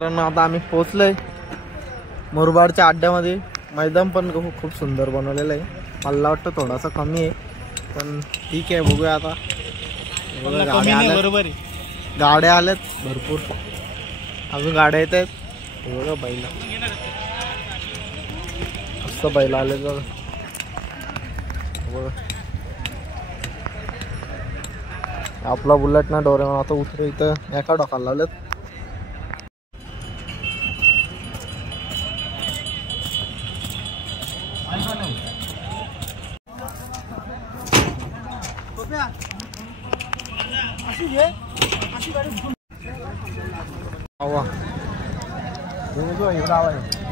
तर आता आम्ही पोहोचलोय मुरबाडच्या अड्ड्यामध्ये. मैदान पण खूप सुंदर बनवलेलं आहे. मला वाटतं थोडासा कमी आहे पण ठीक आहे, बघूया आता. गाड्या आल्यात भरपूर, अजून गाड्या येत आहेत. बघा बैला, मस्त बैला आले बघा. आपला बुलेट ना डोरेमॉन आता उतरू इथं एका डोकाला लावलेत.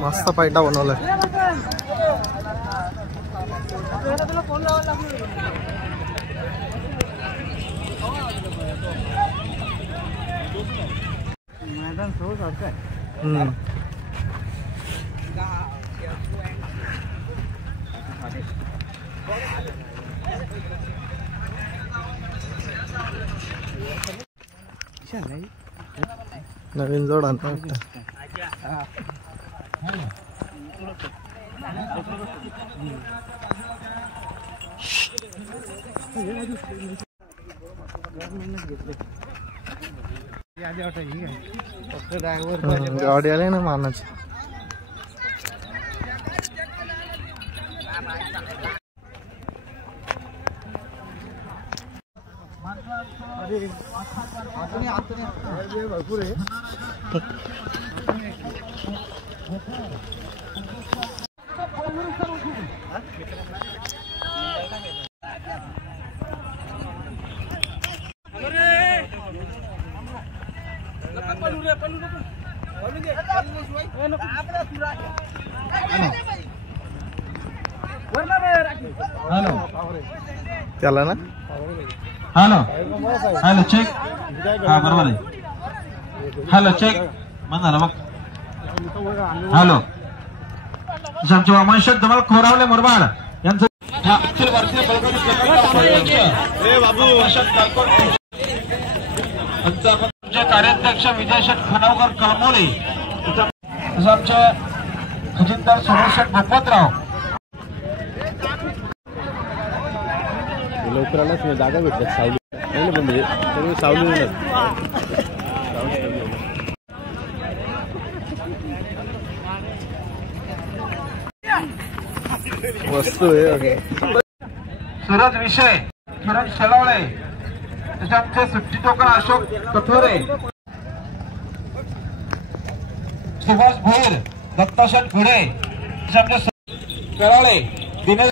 मस्त पैटा बनवलाय. नवीन जोड आणता गाडी आली ना मानाची. भरपूर आहे. त्याला ना हॅलो हॅलो चेक. हा बरोबर आहे. हॅलो चेक बंद झालं मग. हॅलो आमचे वामनशेठ धमाल खोरावले मुरबाड यांचं कार्याध्यक्ष विजयशेठ खनावकर कळमोली, आमचे खजिनदार सोमेशेठ भोपतराव. लवकरच जागा भेटतात सावली म्हणजे सगळी सावली वस्तू आहे. सूरज विषय किरण शेलावळे, त्याचे सुट्टी टोकन अशोक कठोरे, सुभाष भोईर, दत्ताशेठ घुडे, कळाळे, दिनेश.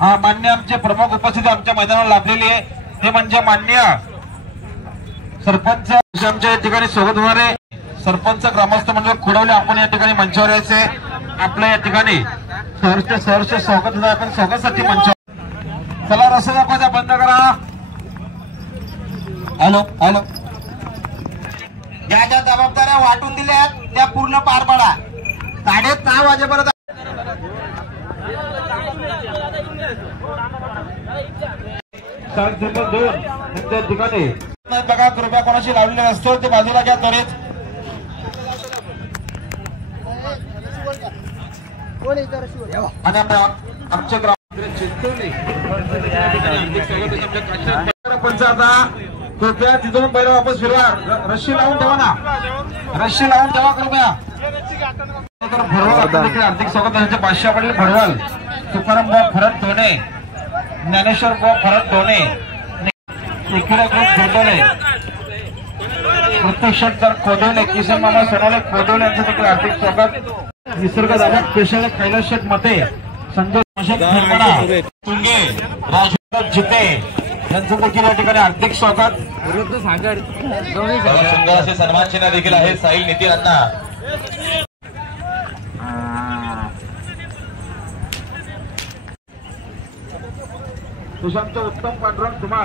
हा मान्य आमचे प्रमुख उपस्थिती आमच्या मैदानावर लाभलेली आहे ते म्हणजे मान्य सरपंच आमच्या या ठिकाणी स्वागत होणारे सरपंच ग्रामस्थ मंडळ खोडवले. आपण या ठिकाणी मंचावर यायचे. आपल्या या ठिकाणी सहर्ष स्वागत होतं. आपण स्वागतासाठी मंचावर. चला रस्ता दाखवायचा बंद करा. Hello hello. ज्या ज्या जबाबदाऱ्या वाटून दिल्या त्या पूर्ण पार पाडा. 6:30 वाजेपर्यंत त्या ठिकाणी बघा. कृपया कोणाशी लावलेले असतो ते बाजूला घ्या त्वरित. आणि आमच्या सरपंच आता कृपया तिथून पहिला वापस फिरवा. रस्सी लावून ठेवा ना, रस्सी लावून ठेवा कृपया. हार्दिक स्वागत. त्यांचे 500 पडले भडवल. तुकाराम बुवा फरत धोणे, ज्ञानेश्वर बुवा फरत धोणे, इकडे ग्रुप घोटवले, प्रत्यक्षात कोदवले, किसन मामा सोनवले कोदवले यांचं देखील हार्दिक स्वागत. निसर्ग दादा स्पेशल कैलास शेठ मते, संजय तुंगे, राजू जिते यांचं देखील या ठिकाणी हार्दिक स्वागत. सुंदर असे सन्मान चिन्ह देखील आहे. साहिल नितीन अण्णा, सुशांत उत्तम पांडुरंग कुमार,